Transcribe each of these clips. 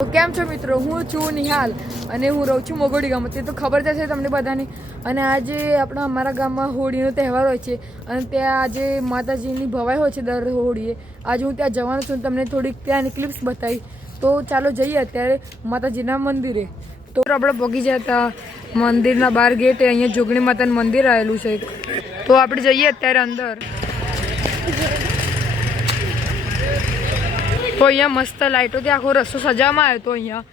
કેમ છો મિત્રો, હું છું નિહાલ અને હું રહું છું મોગોડી ગામમાં. તે તો ખબર જ હશે તમને બધાને. અને આજે અમારા ગામમાં હોળીનો તહેવાર હોય છે અને ત્યાં આજે માતાજીની ભવાઈ હોય છે દર હોળીએ. આજે હું ત્યાં જવાનું છું, તમને થોડીક ત્યાંની ક્લિપ્સ બતાવી. તો ચાલો જઈએ અત્યારે માતાજીના મંદિરે. તો આપણે પહોંચી જતા મંદિરના બહાર ગેટે અહીંયા જોગણી માતાનું મંદિર આવેલું છે. તો આપણે જઈએ અત્યારે અંદર. તો અહીંયા મસ્ત લાઇટોથી આખો રસ્તો સજાવવામાં આવ્યો હતો. અહીંયા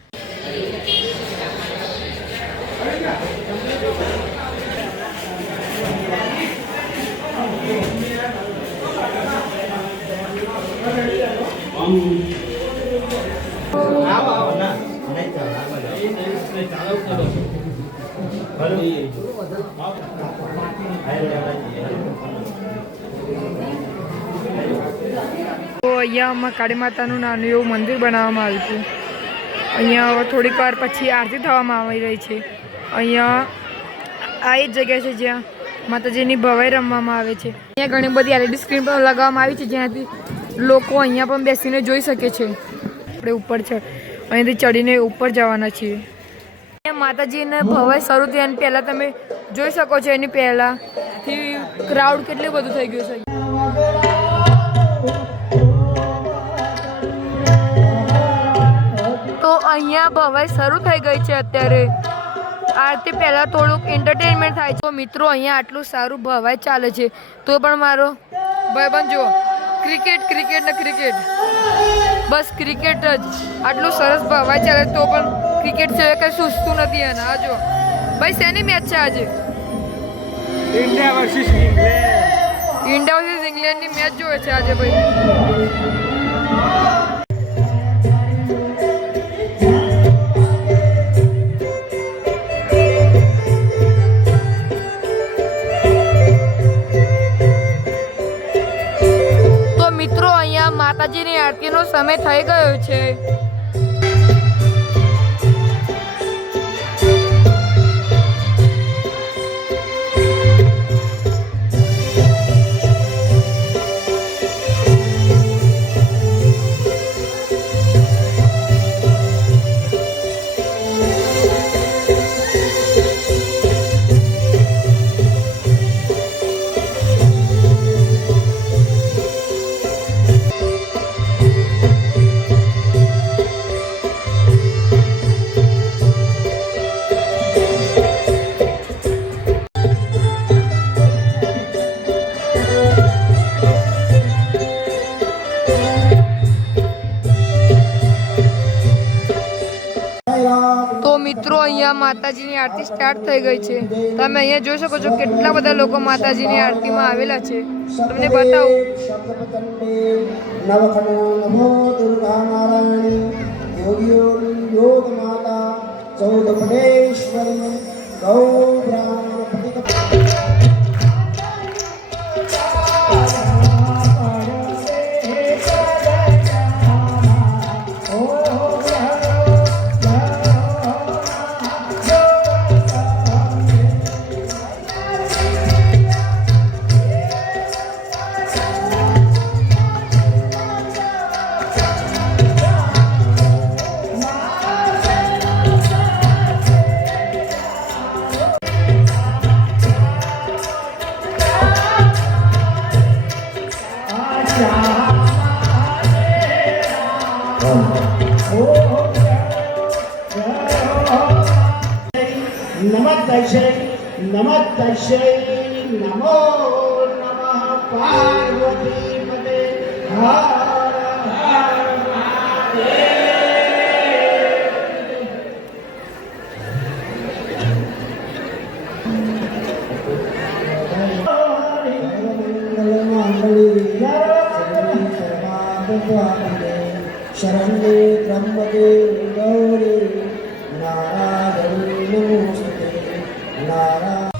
તો અહીંયા કાળી માતાનું નાનું એવું મંદિર બનાવવામાં આવ્યું હતું. અહીંયા થોડીક વાર પછી આરતી થવામાં આવી રહી છે. અહીંયા આ એ જ જગ્યા છે જ્યાં માતાજીની ભવાઈ રમવામાં આવે છે. અહીંયા ઘણી બધી LED સ્ક્રીન પણ લગાવવામાં આવી છે, જ્યાંથી લોકો અહીંયા પણ બેસીને જોઈ શકે છે. આપણે ઉપર અહીંયાથી ચડીને ઉપર જવાના છીએ. અહીંયા માતાજીને ભવાઈ શરૂ થઈ અને પહેલાં તમે જોઈ શકો છો એની પહેલાંથી ક્રાઉડ કેટલું બધું થઈ ગયું છે. તો અહીંયા ભવાઈ શરૂ થઈ ગઈ છે. અત્યારે આરતી પહેલાં થોડુંક એન્ટરટેનમેન્ટ થાય છે. તો મિત્રો અહીંયા આટલું સારું ભવાઈ ચાલે છે, તો પણ મારો ભાઈબંધ જુઓ ક્રિકેટ ને ક્રિકેટ, બસ ક્રિકેટ જ. આટલું સરસ ભવાઈ ચાલે તો પણ ક્રિકેટ સિવાય કંઈ સૂઝતું નથી. અને આ જો ભાઈ શેની મેચ છે આજે? ઇન્ડિયા વર્સિસ ઇંગ્લેન્ડની મેચ જોવે છે આજે ભાઈ. મિત્રો અહીંયા માતાજીની આરતીનો સમય થઈ ગયો છે. તો મિત્રો અહીંયા માતાજીની આરતી સ્ટાર્ટ થઈ ગઈ છે. તમે અહીંયા જોઈ શકો છો કેટલા બધા લોકો માતાજીની આરતીમાં આવેલા છે. તમને બતાવું. નમો નમઃ પાર્વતી પદે હર હર મહાદેવ. શરણે ત્રંબકે ગૌરી નારાયણી નમોસ્તે નારાયણ.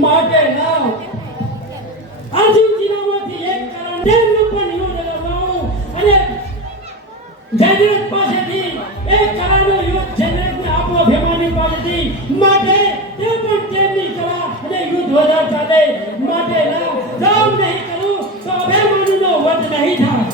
માટે લાવ આજીવજીનામાંથી એક કારણ તેમને પણ યોજના લાવું અને જનરલ પાસેથી એક કરાનો યુદ્ધ જનરલને આપો અભિમાની પાસેથી માટે તે પણ તેમની કળા અને યુદ્ધ વધાર ચાલે માટે લાવ રામ નહીં કરું તો અભિમાનીનો વધ નહીં થાય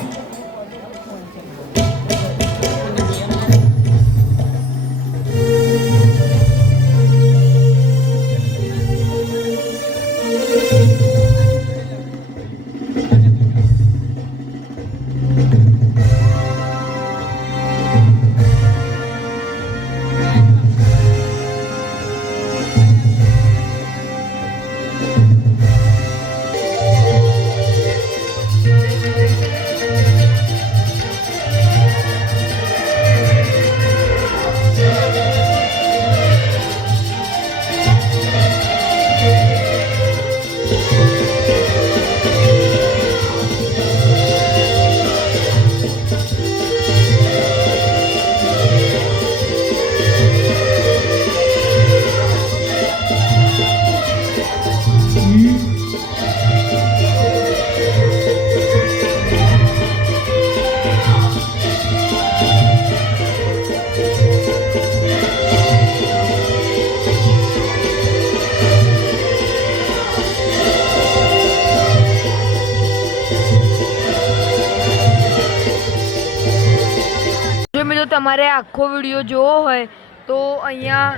જો તમારે આખો વિડીયો જોવો હોય તો અહીંયા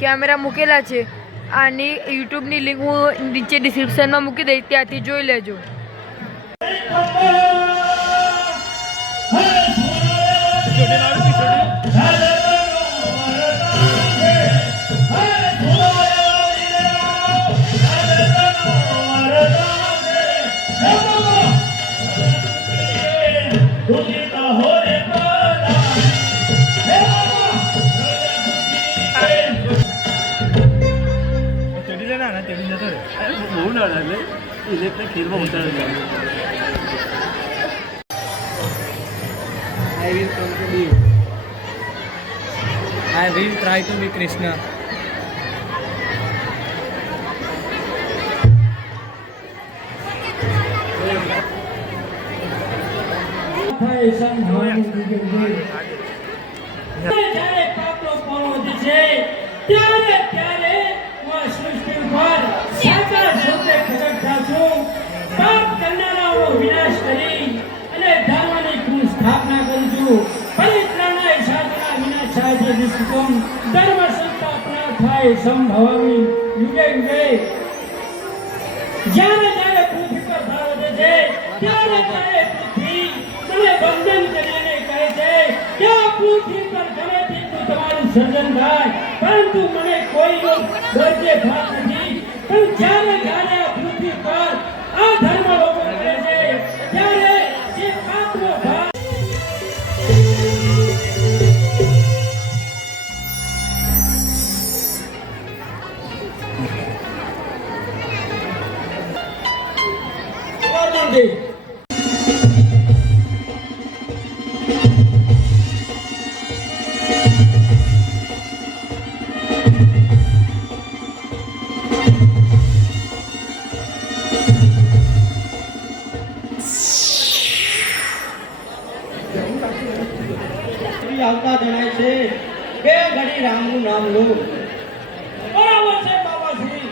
કેમેરા મૂકેલા છે. આની યુટ્યુબની લિંક હું નીચે ડિસ્ક્રિપ્શનમાં મૂકી દઈશ, ત્યાંથી જોઈ લેજો. I will try to be Krishna. થાય સંભાળવું જોઈએ. જ્યારે પાપનો પણો વધે છે ત્યારે હું સૃષ્ટિ ઉપર સાચા શબ્દે પ્રગટ થાઉં છું. પાપ કરનારાઓનો વિનાશ કરી અને ધર્મની હું સ્થાપના કરું છું. પરિત્રાણાય સાધના વિનાશાય ચ દુષ્કૃતમ ધર્મ સંસ્થાપનાર્થાય સંભવામિ યુગે યુગે. જ્યારે જ્યારે પૃથ્વી પર ભાવ વધે છે ત્યારે પૃથ્વી મને બંધન કરીને કહે છે કે આ પૃથ્વી પર ગમે તેટલું તમારું સર્જન થાય પરંતુ મને કોઈનો દર્જે ભાગ નથી. પણ જ્યારે જ્યારે આ પૃથ્વી પર આ ધર્મ લોકો કરે છે ત્યારે જે પાપનો ભાગ આવતા જણાય છે બે ઘડી રામનું નામ લો. બરાબર છે બાબાશ્રી.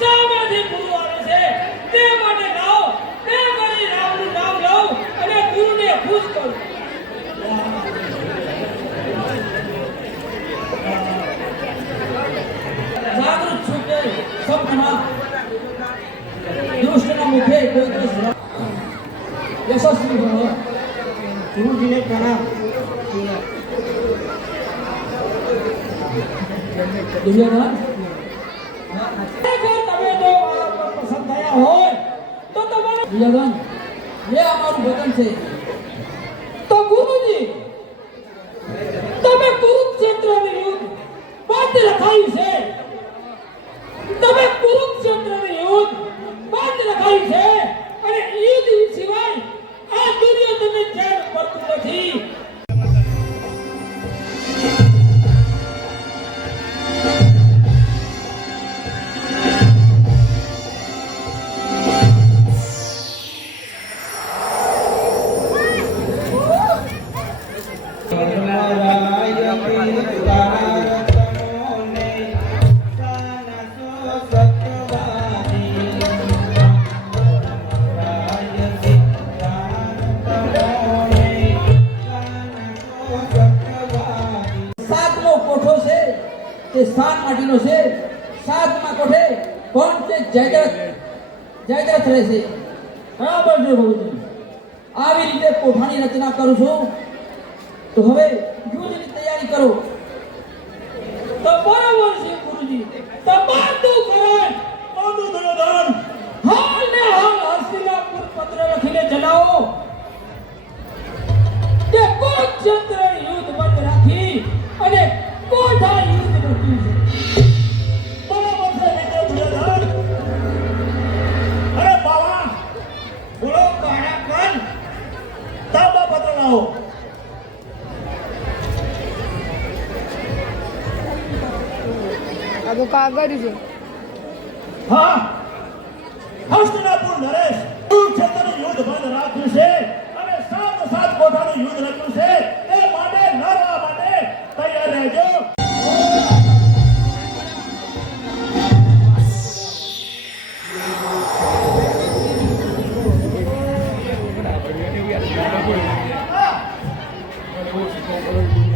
સામેથી ગુરુ આવે છે તે માટે લાવો બે ઘડી રામનું નામ લઉં અને ગુરુને ખુશ કરું. જાગૃત છું કે સપના દુષ્ટના મુખે કોઈ દિવસ યશસ્વી બનો. ગુરુજીને પ્રણામ. દુર્યોધન તમે જો મારા પર પસંદ થયા હોય તો તમારે દુર્યોધન એ અમારું વતન છે. તો ગુરુજી તમે કુરુક્ષેત્રની યુદ્ધ બંધ રખાયું છે. તમે કુરુક્ષેત્રની યુદ્ધ બંધ રખાયું છે અને યુદ્ધ સિવાય આ દુર્યોધનને ચેન પડતું નથી. સાતમો કોઠો છે તે સાત માટીનો છે. સાતમા કોઠે કોણ છે? જયદ્રથ રહેશે. બરાબર છે ગુરુજી. આવી રીતે કોઠાની રચના કરું છું. તો હવે યુદ્ધની તૈયારી કરો. તો બરાબર છે ગુરુજી. તો બાંધું કરે બાંધું દુર્યોધન. હાલ ને હાલ હસ્તિનાપુર પત્ર લખીને ચલાવો કે કુરુક્ષેત્ર યુદ્ધ બંધ રાખી અને કોઠા યુદ્ધ રોક્યું છે. બરાબર છે મિત્ર દુર્યોધન. અરે બાવા બોલો કાળા કન તાંબા પત્ર લાવો. આ તો કાગળ છે. હા, હસ્તિનાપુર નરેશ કુરુક્ષેત્રનું યુદ્ધ બંધ રાખ્યું છે અને સાત કોઠાનું યુદ્ધ લખ્યું છે. એ માટે લડવા માટે તૈયાર રહેજો. Thank you.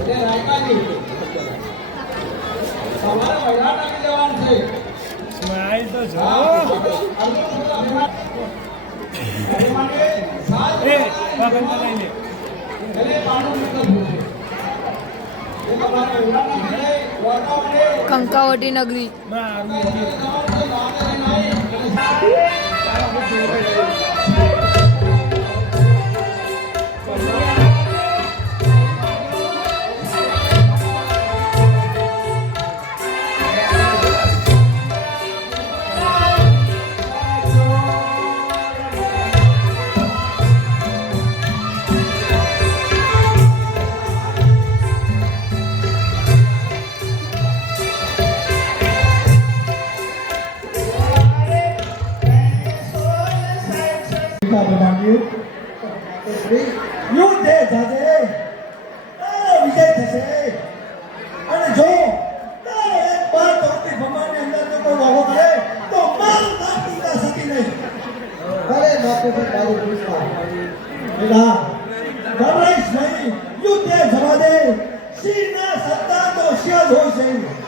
એટલે રાયકાજી તમારે વૈરા નાખી જવાનું છે સ્માઈલ તો જો એ બાબા લઈ લે કંકાવટી નગરી મારું યુદ્ધ થશે તારો વિજય થશે અને જો તારો એક બાર ચોથી ભગવાનની અંદર જો કોઈ વાવો કરે તો મારું નામ પીતા શકી નહીં અરે બાપુ પર તારું પૂછતા બેટા ગભરાઈશ નહીં યુદ્ધ જવા દે સિંહના સત્તા તો શિયા જ હોય છે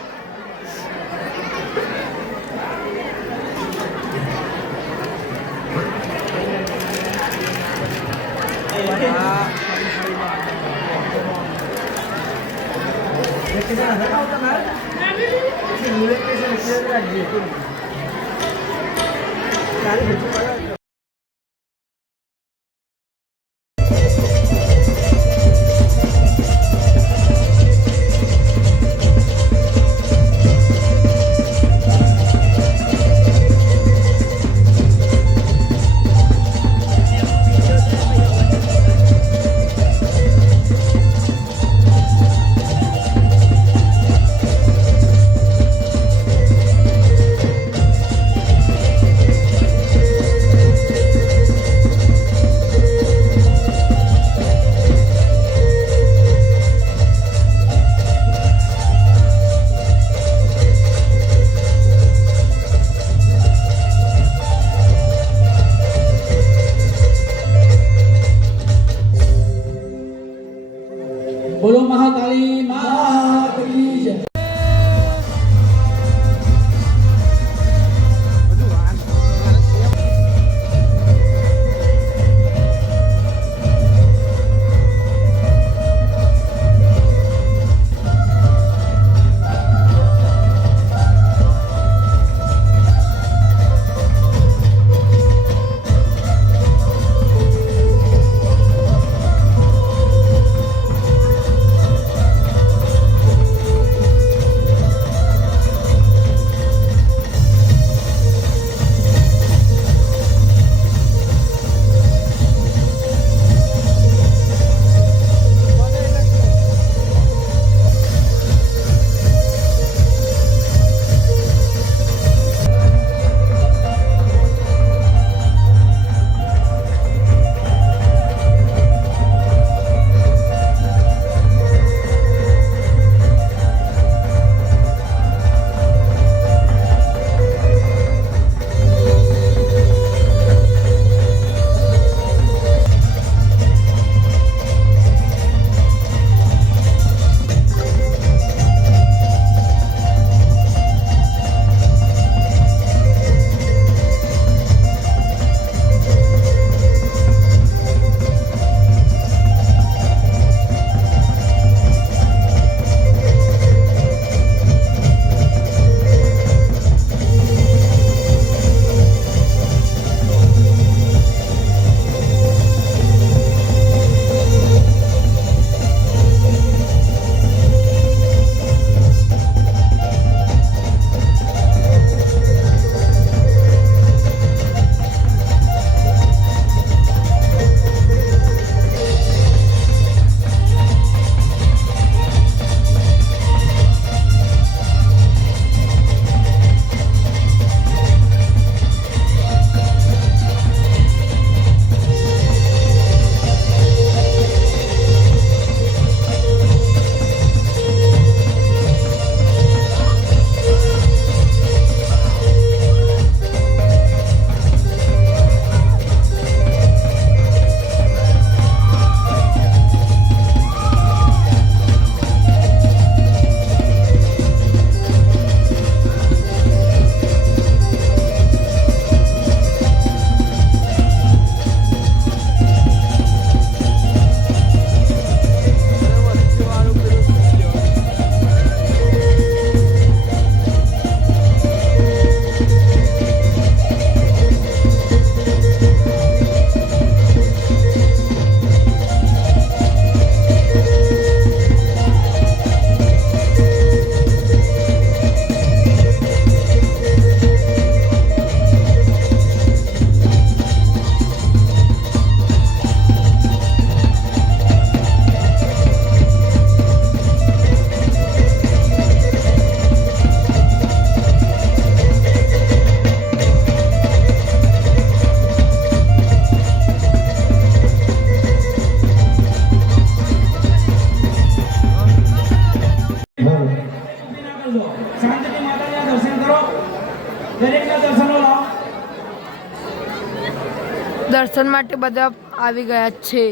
દર્શન માટે બધા આવી ગયા છે.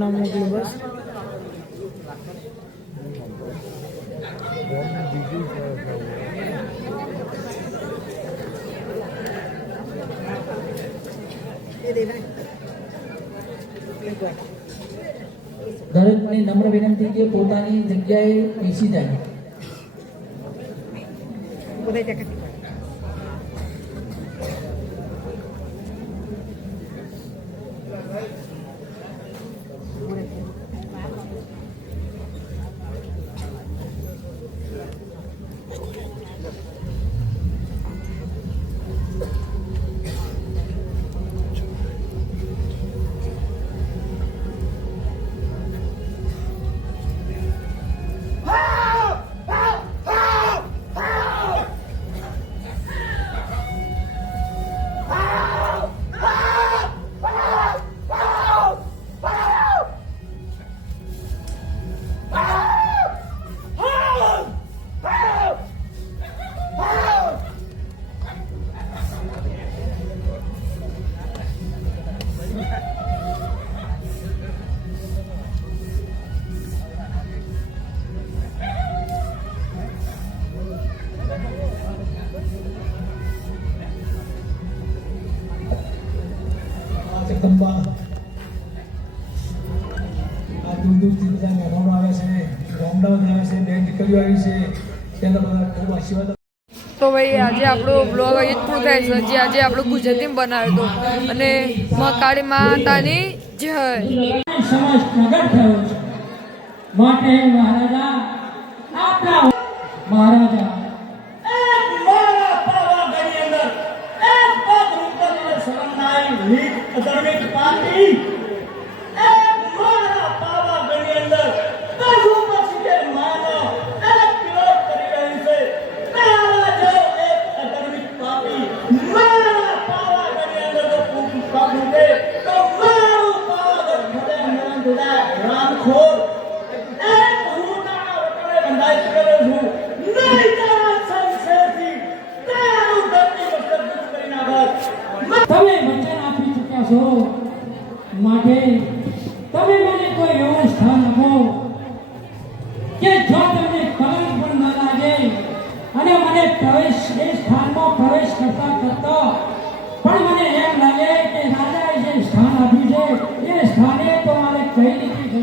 ના મોકલું બસ. દરેકને નમ્ર વિનંતી કે પોતાની જગ્યાએ બેસી જાય. જગદંબા આ દૂર દૂરથી બધા મહેમાનો આવે છે, ગામડાઓ આવે છે, બેન દીકરીઓ આવી છે, તેના બધા ખૂબ આશીર્વાદ. તો ભાઈ આજે આપણો બ્લોગ અહીં પૂરો થાય છે. જે આજે આપણો ગુજરાતીમાં બનાવ્યો હતો. અને મહાકાળી માતાની જય. સમાજ પ્રગટ થયો છે માટે મહારાજા આપણા મહારાજા એક મારા પાવાગઢની અંદર એક પગ રૂપક શરમનાઈ નીચ અધર્મિક પાપી એક મારા પાવાગઢની અંદર પશુ પક્ષી કે માનો એક વિરોધ કરી રહ્યું છે. મારા જો એક અધર્મિક પાપી મારા પાવાગઢની અંદર જો પગ મૂકે તો મારું પાવાગઢ ભલે નંદુડા રામખોર એક હું તારા વટણે બંધાઈ ચૂકેલો છું. નહીં તારા સંશયથી તારું ધરતી મસ્તક દૂર કરી નાખત. તમે વચન આપી ચૂક્યા છો માટે તમે મને કોઈ એવું સ્થાન આપો કે જો તમને કલંક પણ ન લાગે અને મને પ્રવેશ એ સ્થાનમાં પ્રવેશ કરતા કરતા પણ મને એમ લાગે કે રાજાએ જે સ્થાન આપ્યું છે એ સ્થાને તો મારે કઈ રીતે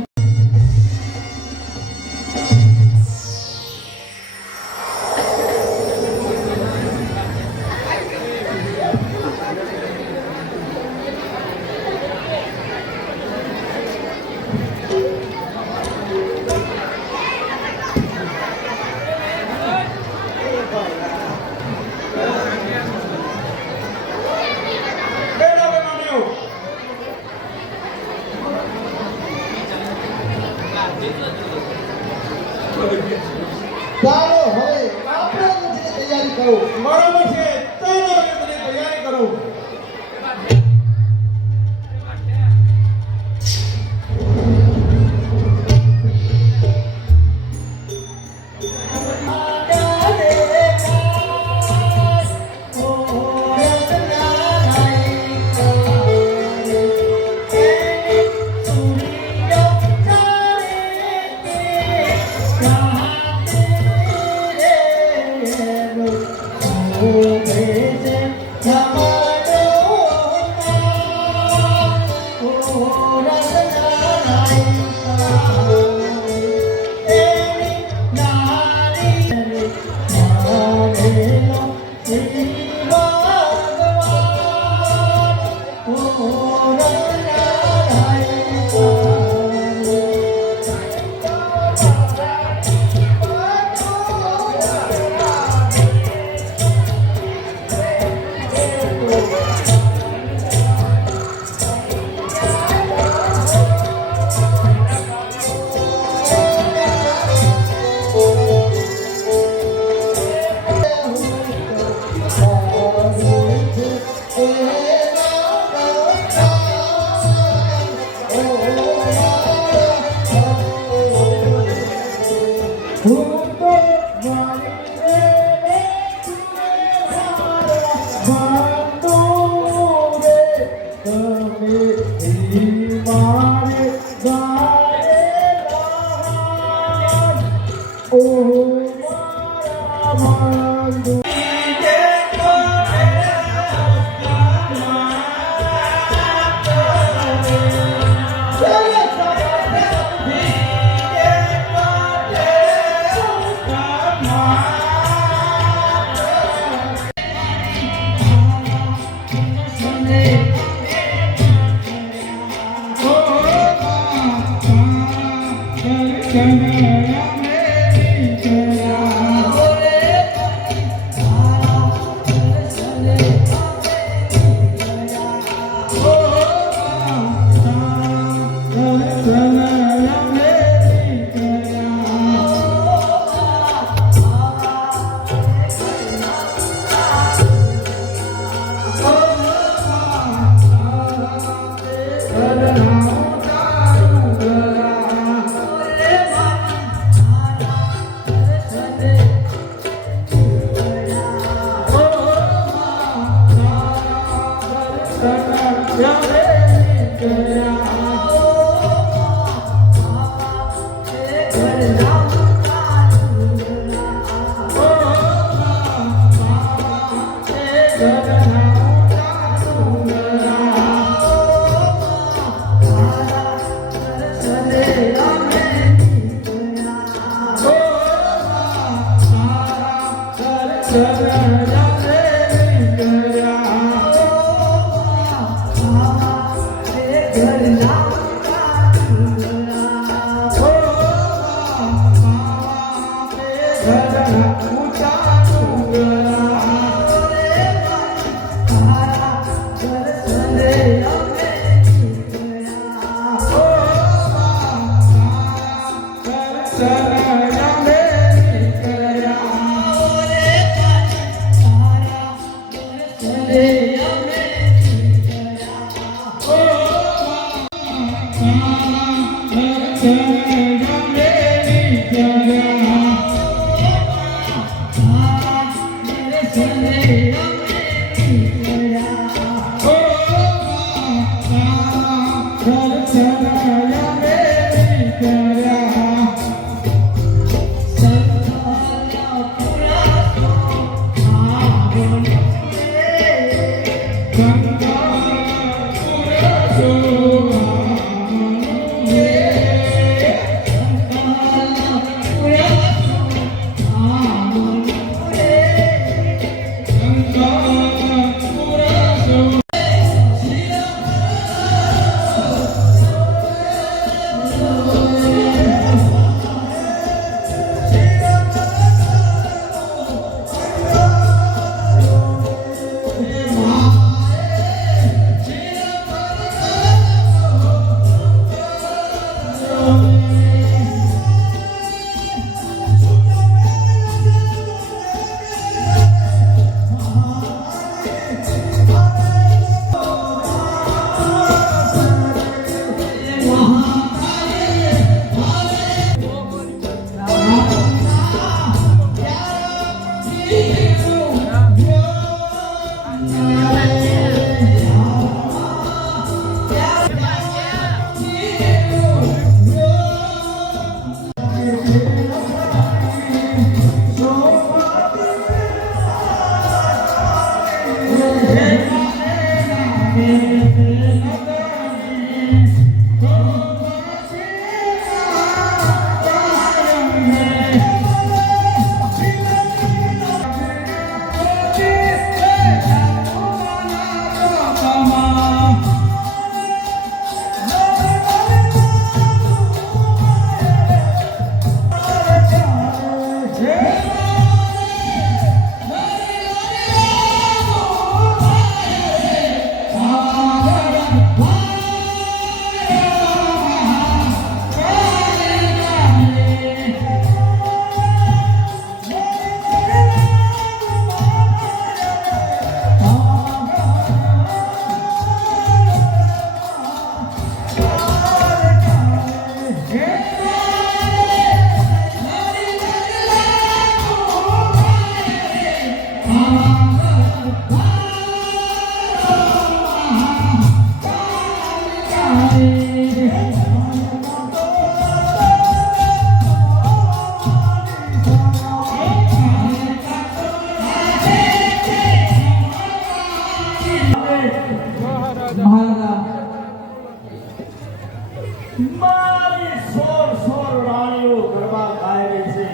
મારી સોર સોર રાણીઓ ગરબા ગાય રહી છે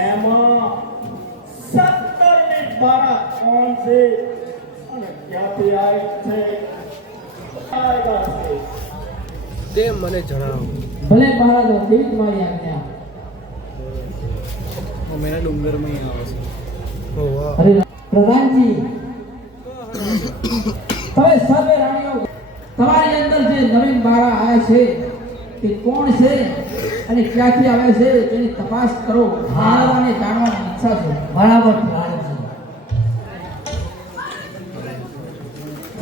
એમાં 17 ની બારા કોણ છે અને ક્યારે ભક્તિ આવી છે તે મને જણાવો. ભલે મહારાજ તેવી તમારી આજ્ઞા. મેરા ડુંગરમાં આવે છે. અરે પ્રધાનજી, તમે સર્વે રાણીઓ તમારી અંદર જે નવીન બાળા આવ્યા છે તે કોણ છે અને ક્યાંથી આવે છે તેની તપાસ કરો. મહારાજાને જાણવાની ઈચ્છા છે. બરાબર પ્રધાનજી.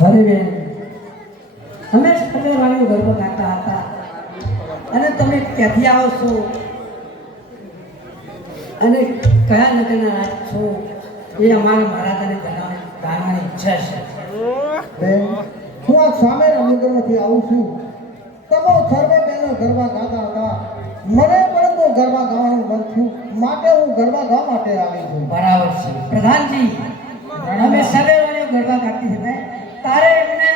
અરે બેન, અમે સર્વે રાણીઓ ગર્ભ કાઢતા હતા અને તમે ક્યાંથી આવો છો અને કયા નગરના રાજ છો એ અમારા મહારાજાને જાણવાની ઈચ્છા છે. બેન, હું આ સામેના મંદિરમાંથી આવું છું. તમે સર્વે બહેનો ગરબા ગાતા હતા. મને પણ તો ગરબા ગાવાનું મન થયું, માટે હું ગરબા ગાવા માટે આવી છું. બરાબર છે પ્રધાનજી. અમે સર્વે રાણીઓ ગરબા ગાતી છે ને તારે એમને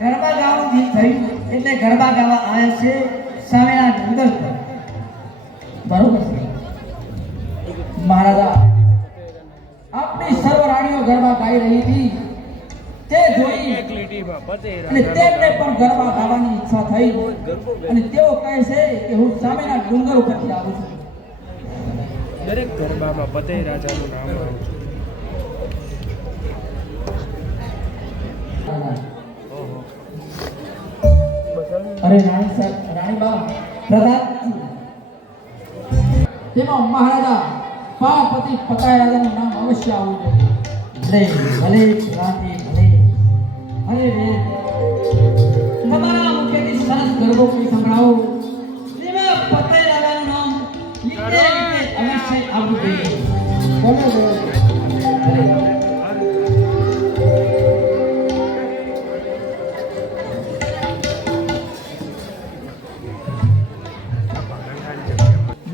ગરબા ગાવાનું ગીત થયું એટલે ગરબા ગાવા આવ્યા છે સામેના ડુંગર પર. બરોબર છે મહારાજા. આપણી સર્વ રાણીઓ ગરબા ગાઈ રહી હતી તે જોઈ અને તેમને પણ ગરબા ગાવાની ઈચ્છા થઈ અને તેઓ કહે છે કે હું સામેના ડુંગર ઉપરથી આવું છું. દરેક ગરબામાં પતય રાજાનું નામ આવે છે. અરે રાણી સાહેબ, રાણીબા, પ્રધાનજી, તેમાં મહારાજા પાપતિ પતાય રાજાનું નામ અવશ્ય આવવું જોઈએ. ભલે પ્રધાનજી ભલે. અરે બેન, તમારા મુખેથી સરસ ગરબો કોઈ સંભળાવો તેમાં પતાય રાજાનું નામ લીધે અવશ્ય આવવું જોઈએ. ગમે બેન.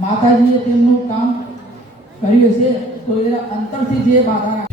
માતાજીએ તેમનું કામ કર્યું છે તો એના અંતરથી જે બાધા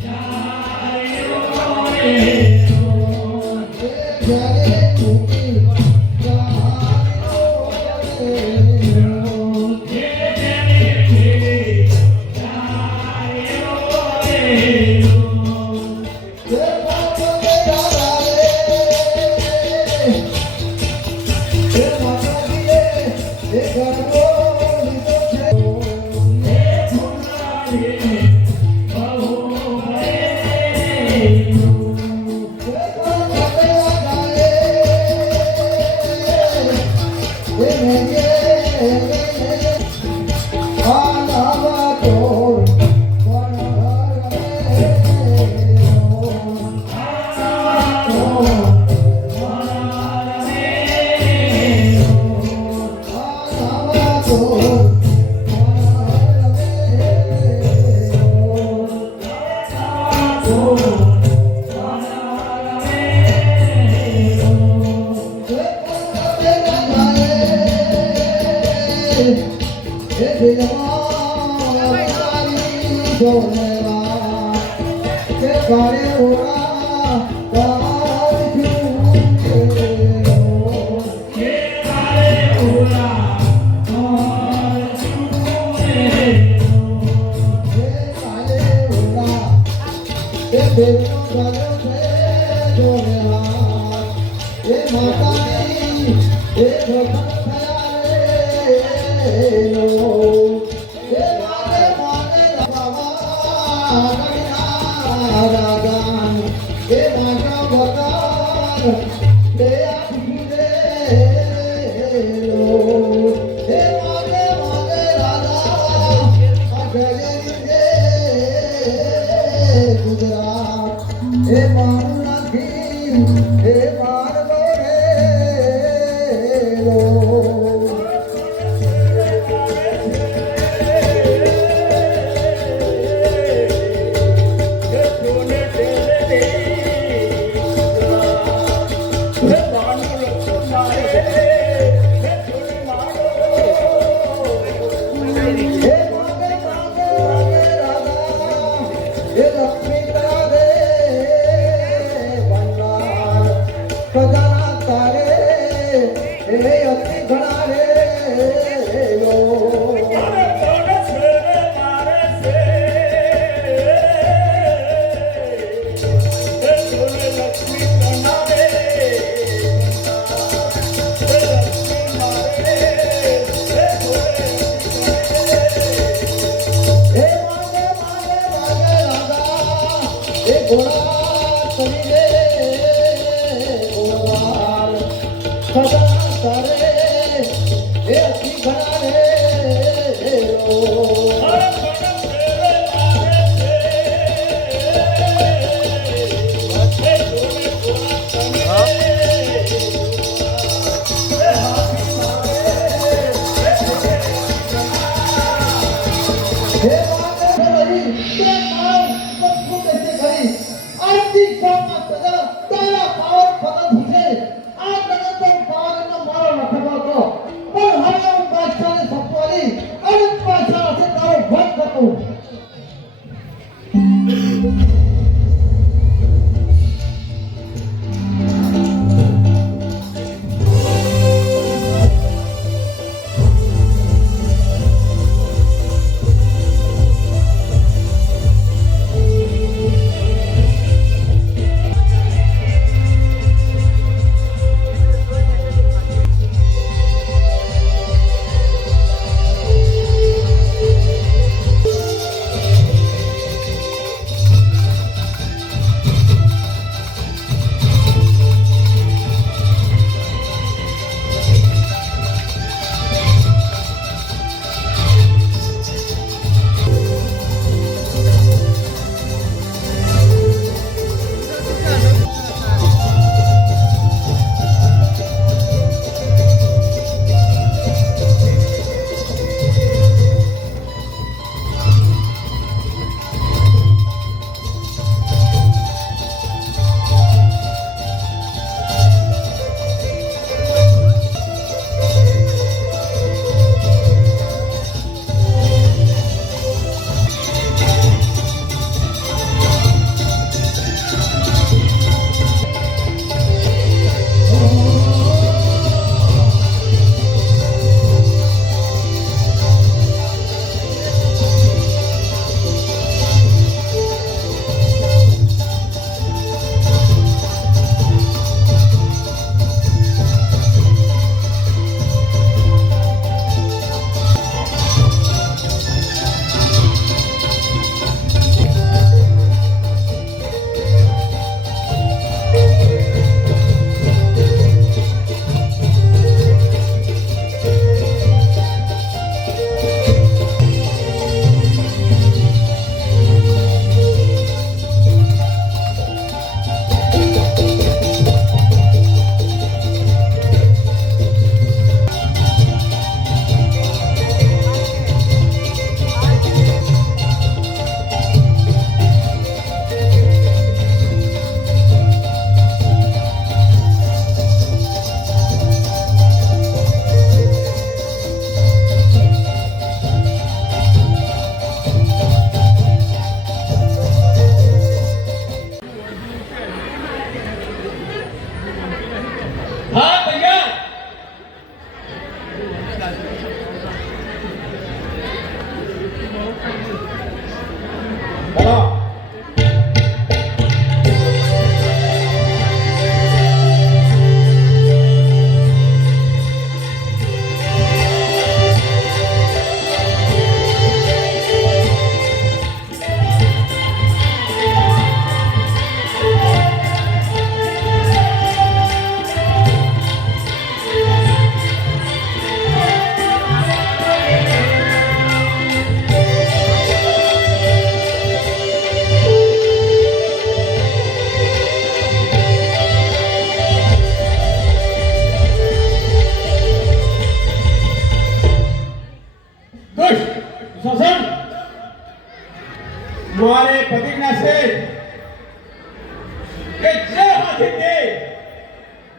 નથી તે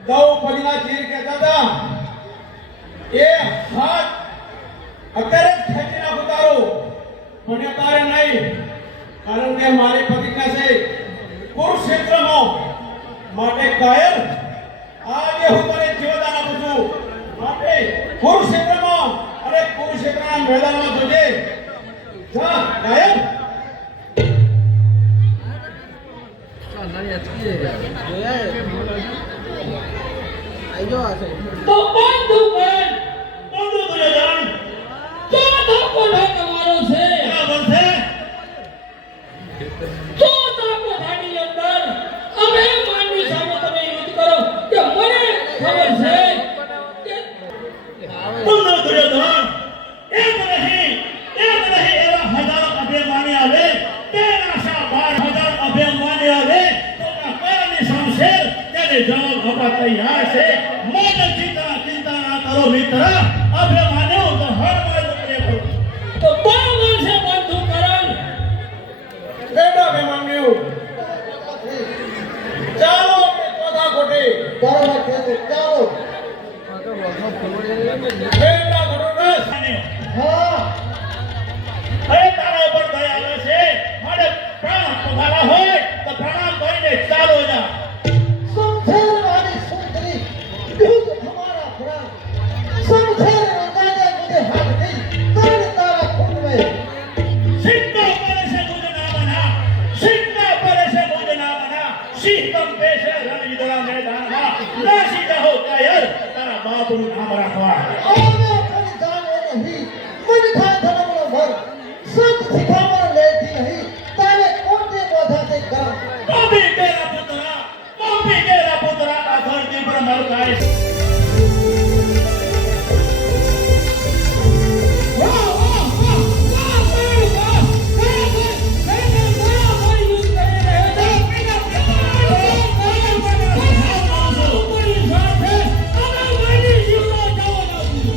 દ્રૌપદીના ચીર કહેતા હતા એ હાથ અત્યારે જ ખેંચી નાખું તારું, પણ તારે નહીં, કારણ કે મારી પ્રતિજ્ઞા છે કુરુક્ષેત્રમાં માટે કાયર આજે હું તને જીવદાન આપું છું, માટે કુરુક્ષેત્રમાં અને કુરુક્ષેત્રના મેદાનમાં જોજે. જા કાયર. તો બંધુ બન બંધુ દુર્યોધન જો તાકો ના તમારો છે બરાબર છે. જો તાકો ધાડી અંદર અમે માનવી સામે તમે યુદ્ધ કરો કે મને ખબર છે કે બંધુ દુર્યોધન એક નહીં એવા હજારો અભિમાની આવે, તેના શા 12,000 અભિમાની આવે તો કાકાની સામશે તેને જવાબ આપવા તૈયાર છે. મોજ ચિંતા ના કરો મિત્ર, અભિમાન્યો તો હળવાય કરે ભલો. તો બરાબર છે બંધુ કરણ. બેટા અભિમન્યુ, ચાલો આપણે ચોથા કોટે. બરાબર છે તો ચાલો. બેટા ઘટોત્કચ. હા. અરે તારા ઉપર દયા આવે છે, મારે પ્રાણ પોતાના હોય તો પ્રણામ કરીને ચાલો જા. संसारवादी सुंदरी युद्ध हमारा प्राण, संसार रंगाने मुझे हाथ नहीं, तन तारा खून में. सिक्का पर से मुझे ना बना, सिक्का पर से मुझे ना बना, शीतम पे से रणयुद्धा मैदान में नासी जाओ कायर, तारा बाप નું નામ રાખવા. आगे अपन जाने नहीं, मन खा धर्म नो भर, संत सिखामण लेती नहीं, तारे कोटे बोधा से कर. પાપી કેરા પુત્રા આ ધરતી પર મરકાય. વાહ વાહ વાહ વાહ વાહ વાહ મેં બરાબર યુદ્ધ કરી રહ્યો છે. મેં ઉપરની સાથે અમે માની જીવનો જવાબ આપું.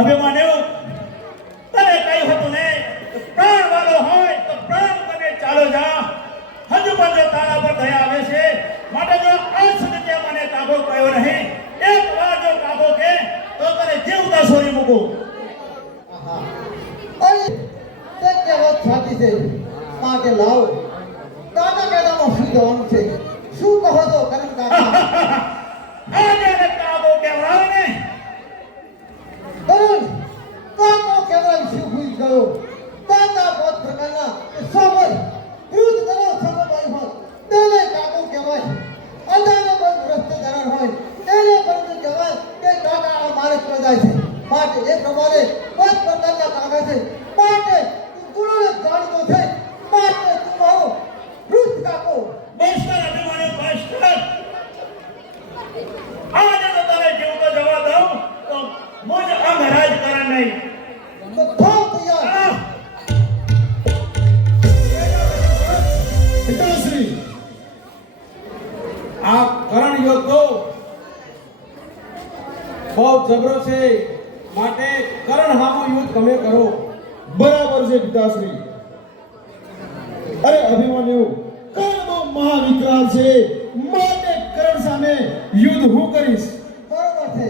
અભિમાન્યુ, તને કહ્યું હતું ને પ્રાણ વાળો હોય તો પ્રાણ બને ચાલો જા. હજુ પણ જો તારા પર દયા આવે છે, માટે જો આજ સુધી તે મને કાબો કર્યો નહીં, એક વાર જો કાબો કે તો તને જીવતા છોડી મૂકું. અરે તે કહેવત સાચી છે, માટે લાવો. દાદા મેદાનમાં શું જવાનું છે? શું કહો છો કરણ કાકા? આજે એને કાબો કહેવાય ને. કરણ કાકો કહેવાય શું ભૂલ ગયો? દાદા બહુ પ્રકારના સમય યુદ્ધ કરો સમય હોય તેને કાકો કહેવાય. અદાને બહુ રસ્તે ધરણ હોય તેને પણ કહેવાય કે કાકા આ મારે પ્રજા છે, માટે એ પ્રમાણે બહુ પ્રકારના કાકા છે, માટે તું ગુરુને જાણતો છે, માટે તું મારો વૃદ્ધ કાકો. બસ્તર અભિમાન્યુ બસ્તર. આજે તો તારે જીવતો જવા દઉં તો મુજ અંગરાજ કરે નહીં. તો થાવ તૈયાર. આ પિતાશ્રી, આ કરણ યોદ્ધો બહુ જબરો છે, માટે કરણ હામું યુદ્ધ તમે કરો. બરાબર છે પિતાશ્રી. અરે અભિમન્યુ, કરણ બહુ મહાવિકરાલ છે, માટે કરણ સામે યુદ્ધ હું કરીશ. બરાબર છે.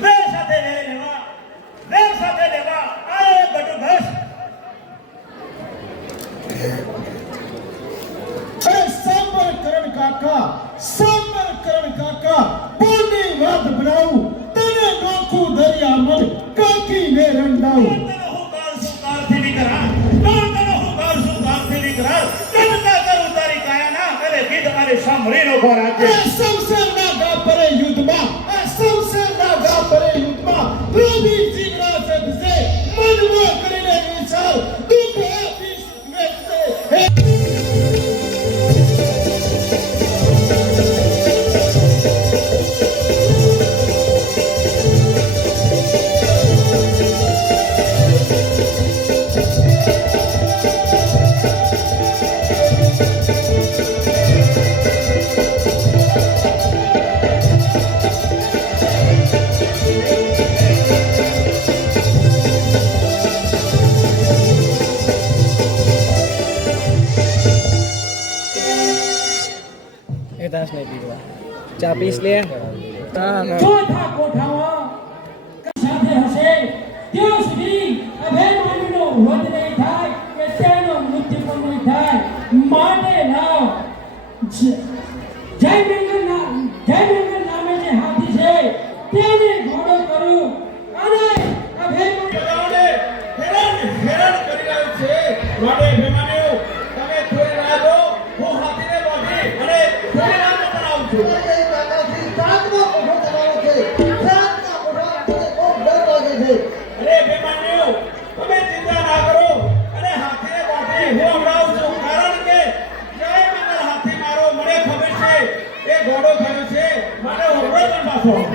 બે સાથે લેવા આ એક ગટુ ઘસ. અરે સાંભળ કરણ કાકા, સાંભળ કરણ કાકા, બોલની વાત બનાવું, તને નોખું દરિયા મન કાકીને રંડાવું. તને હું કાળ શું કાળથી નીકળા, કનકા કરું તારી કાયાના, અને ગીત અને સાંભળીનો ઘોર આજે. આ શમશેરના ગા પરે યુદ્ધમાં, આ શમશેરના ગા પરે યુદ્ધમાં પ્રભુ જીવના સદસે મનમાં કરીને વિચાર દુઃખ આપી વેચે. કદાચ નહીં પીવા. ચા પીસ લે. ચોથા કોઠામાં સાથે હશે ત્યાં સુધી અભિમાનીનો વધ નહીં થાય કે તેનો મૃત્યુ પણ નહીં થાય. માટે લાવ જય મંગલ નામે જે હાથી છે તેને ઘોડો કરું અને અભિમાન બધાઓને હેરાન કરી રહ્યો છે. માટે અભિમાનીઓ, તમે થોડી રાહ લો. હું હાથીને બાંધી અને થોડી રાહમાં પણ આવું છું. અરે અભિમાન્યુ, તમે ચિંતા ના કરો અને હાથીને બાંધી હું હમણાં આવું છું. કારણ કે જય મંગલ હાથી મારો મને ખબર છે એ ઘોડો થયો છે. માટે હું હમણાં પણ પાછો આવું.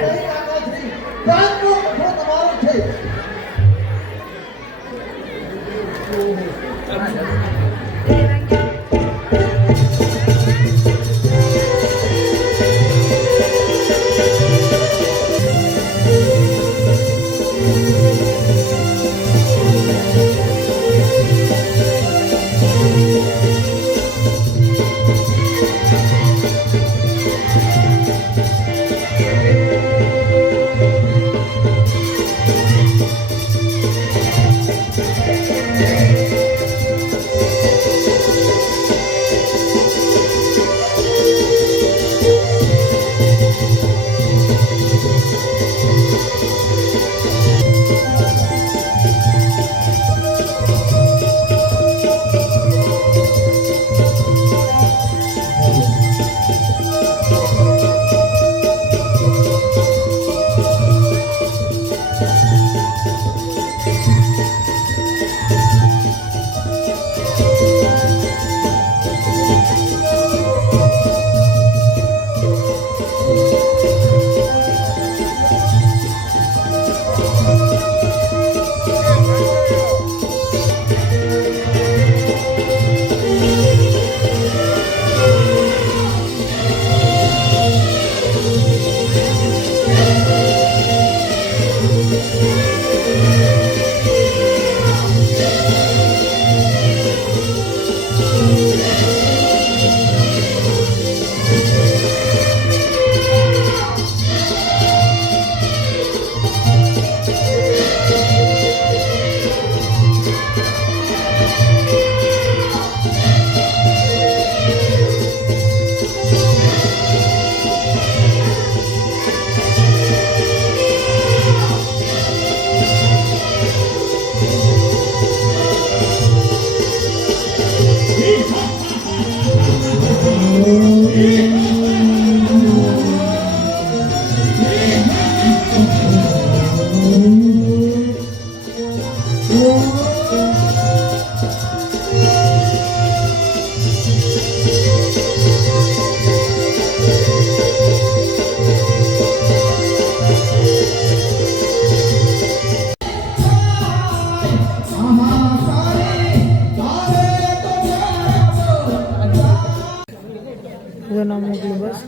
બધું નામ મોકલું બસ.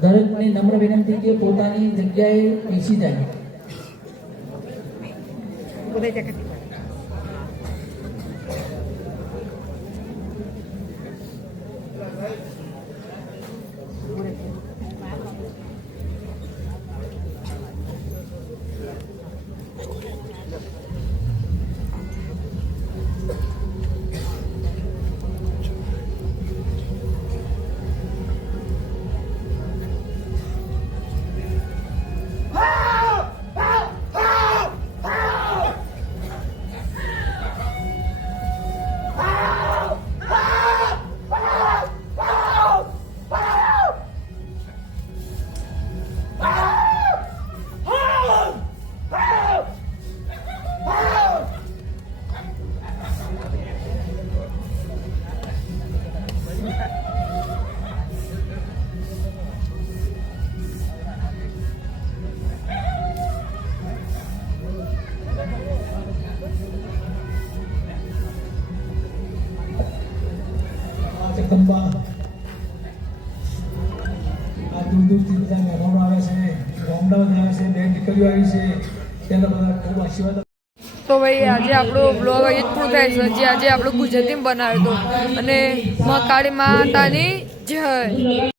દરેકને નમ્ર વિનંતી કે પોતાની જગ્યાએ બેસી જાય. દૂર દૂરથી બધા મહેમાનો આવે છે, ગામડાઓથી આવે છે, બે દીકરીઓ આવી છે, તેના બધા ખૂબ આશીર્વાદ. તો ભાઈ આજે આપણો બ્લોગ અહીં જ પૂરો થાય છે. જે આજે આપણો ગુજરાતીમાં બનાવ્યો હતો અને મહાકાળી માતાની જય.